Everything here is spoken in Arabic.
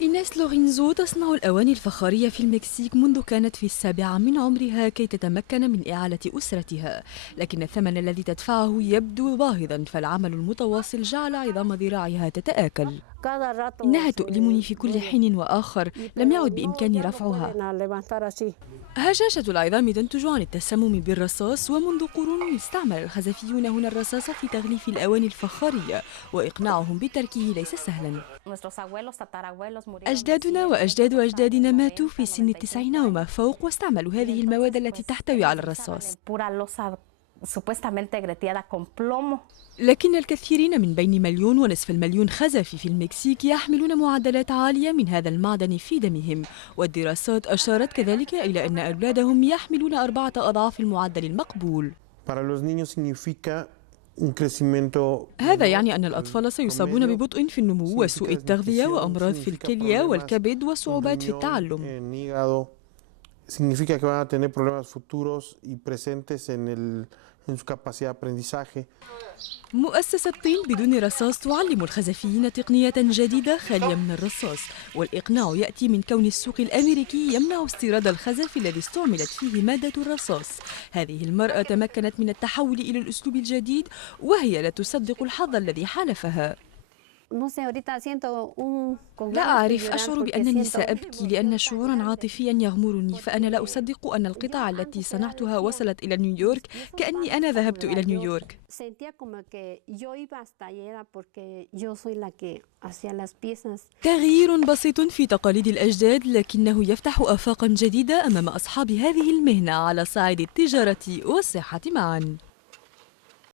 إينيس لورينزو تصنع الأواني الفخارية في المكسيك منذ كانت في 7 من عمرها كي تتمكن من إعالة أسرتها، لكن الثمن الذي تدفعه يبدو باهظا، فالعمل المتواصل جعل عظام ذراعها تتآكل. إنها تؤلمني في كل حين وآخر، لم يعد بإمكاني رفعها. هشاشة العظام تنتج عن التسمم بالرصاص، ومنذ قرون استعمل الخزفيون هنا الرصاص في تغليف الأواني الفخارية، وإقناعهم بتركه ليس سهلا. أجدادنا وأجداد أجدادنا ماتوا في سن 90 وما فوق، واستعملوا هذه المواد التي تحتوي على الرصاص. لكن الكثيرين من بين 1,500,000 خزفي في المكسيك يحملون معدلات عالية من هذا المعدن في دمهم، والدراسات أشارت كذلك إلى أن أولادهم يحملون 4 أضعاف المعدل المقبول. هذا يعني أن الأطفال سيصابون ببطء في النمو وسوء التغذية وأمراض في الكلية والكبد وصعوبات في التعلم. مؤسسة طين بدون رصاص تعلم الخزفيين تقنية جديدة خالية من الرصاص، والإقناع يأتي من كون السوق الأمريكي يمنع استيراد الخزف الذي استعملت فيه مادة الرصاص. هذه المرأة تمكنت من التحول إلى الأسلوب الجديد، وهي لا تصدق الحظ الذي حالفها. لا أعرف، أشعر بأنني سأبكي لأن شعورا عاطفيا يغمرني، فأنا لا أصدق أن القطع التي صنعتها وصلت إلى نيويورك، كأني أنا ذهبت إلى نيويورك. تغيير بسيط في تقاليد الأجداد، لكنه يفتح آفاقا جديدة أمام أصحاب هذه المهنة على صعيد التجارة والصحة معا.